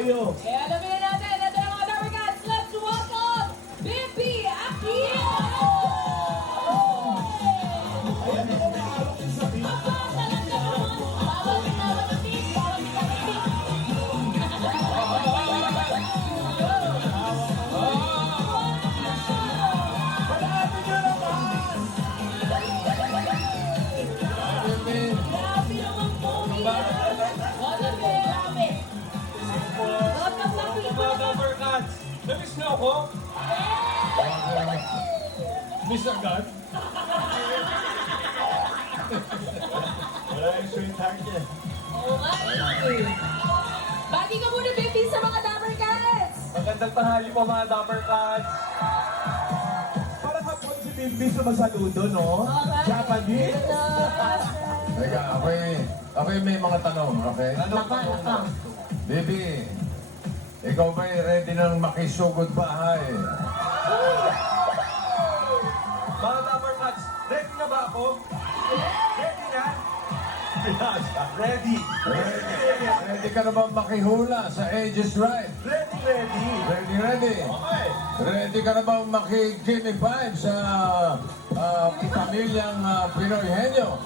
tayo. Eh, alamin na natin. Ito ang mga Dapper Cats. Let's welcome Bibi Aquino! Ayan, ito na alok yung sabi. Palapit nyo naman! Grabe naman po. Grabe. Welcome back to the Mga Dapper Cats! Namiss niyo ako? Miss agad? Wala yung sweetheart niya. Oo nga eh. Bati ka muna, Bibi, sa mga Dapper Cats. Magandang tanghali po mga Dapper Cats! Parang hapon si Bibi sumasaludo, no? Okay. Japanese. Teka, ako'y may mga tanong, okay? Naka. Baby, ikaw ba'y ready nang makisugod bahay? Mga Dapper Cats, ready na ba ako? Ready na? Ready! Ready ka na bang makihula sa Aegis Ride? Ready, ready! Ready? Okay! Ready ka na bang makikinipay sa pamilyang Pinoy Henyo?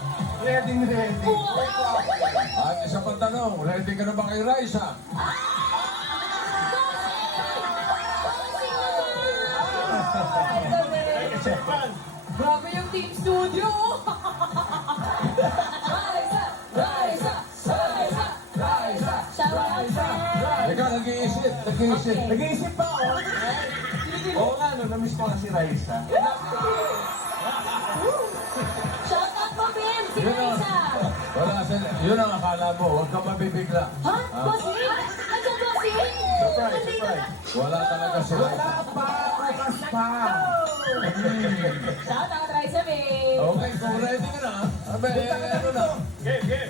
Ready, ready! At isa pang tanong, ready ka na ba kay Raisa? Grabe yung team studio. Raisa. Shout out, friend. Ikaw, nag-iisip. Nag-iisip pa, oh. Oo nga, no, namiss ko nga si Raisa. Shout out mo, Bim. Si Raisa. Yun ang akala mo, huwag ka mabibigla. Ha? Bossing? Nandiyan, Bossing? Surprise! Wala talaga sila. Wala pa, bukas pa. Shout out, Raisa, Bim. Okay, kung ready ka na, abe, ano na? Game!